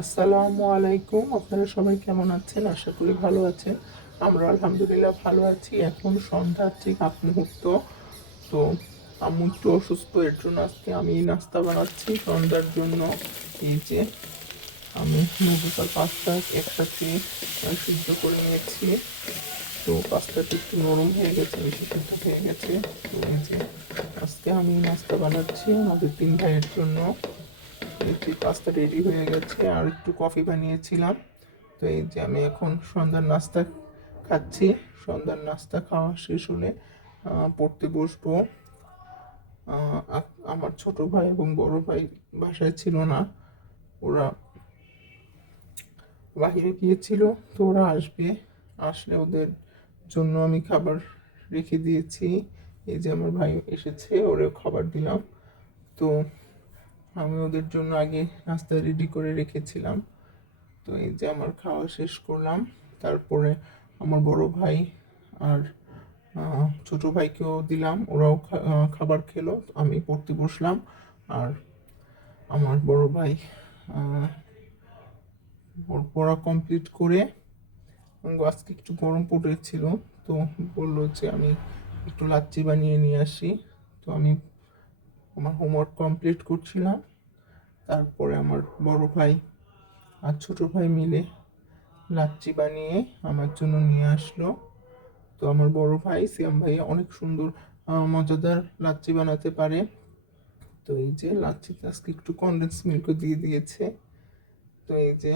আসসালামু আলাইকুম। আপনারা সবাই কেমন আছেন? আশা করি ভালো আছেন। আমরা আলহামদুলিল্লাহ ভালো আছি। এখন সন্ধ্যার ঠিক আগ মুহূর্ত। তো আম্মু একটু অসুস্থ, এর জন্য আজকে আমি নাস্তা বানাচ্ছি সন্ধ্যার জন্য। এই যে আমি নুডলস আর পাস্তা একসাথে সিদ্ধ করে নিয়েছি। তো পাস্তাটা একটু নরম হয়ে গেছে, বেশি সিদ্ধ হয়ে গেছে। তো এই যে আজকে আমি নাস্তা বানাচ্ছি আমাদের 3 ভাইয়ের জন্য। এই যে পাস্তা রেডি হয়ে গেছে, আর একটু কফি বানিয়েছিলাম। তো এই যে আমি এখন সন্ধ্যার নাস্তা খাচ্ছি। সন্ধ্যার নাস্তা খাওয়া শেষ হলে পড়তে বসবো। আমার ছোট ভাই এবং বড় ভাই বাসায় ছিল না, ওরা বাহিরে গিয়েছিল। তো ওরা আসবে, আসলে ওদের জন্য আমি খাবার রেখে দিয়েছি। এই যে আমার ভাই এসেছে, ওরে খাবার দিলাম। তো আমি ওদের জন্য আগে নাস্তা রেডি করে রেখেছিলাম। তো এই যে আমার খাওয়া শেষ করলাম। তারপরে আমার বড় ভাই আর ছোট ভাইকেও দিলাম, ওরাও খাবার খেলো। আমি পড়তে বসলাম। আর আমার বড় ভাই ওর পড়া কমপ্লিট করে, আজকে একটু গরম পড়েছিল, তো বললো যে আমি একটু লাচ্ছি বানিয়ে নিয়ে আসি। তো আমি আমার হোমওয়ার্ক কমপ্লিট করছিলাম। তারপরে আমার বড় ভাই আর ছোট ভাই মিলে লাচ্ছি বানিয়ে আমার জন্য নিয়ে আসলো। তো আমার বড় ভাই সিয়াম ভাই অনেক সুন্দর মজাদার লাচ্ছি বানাতে পারে। তো এই যে লাচ্ছিতে আজকে একটু কনডেন্স মিল্কও দিয়ে দিয়েছে। তো এই যে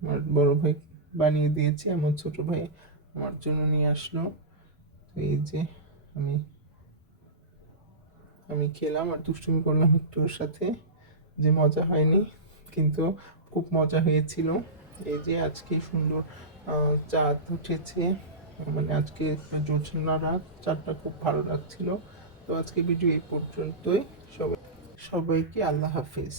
আমার বড় ভাই বানিয়ে দিয়েছে, আমার ছোট ভাই আমার জন্য নিয়ে আসলো। তো এই যে আমি আমি খেলাম আর দুষ্টুমি করলাম একটু ওর সাথে, যে মজা হয়নি, কিন্তু খুব মজা হয়েছিল। এই যে আজকে সুন্দর চাঁদ উঠেছে, মানে আজকে জ্যোৎস্না রাত, চাঁদটা খুব ভালো লাগছিল। তো আজকে ভিডিও এই পর্যন্তই। সবাইকে আল্লাহ হাফিজ।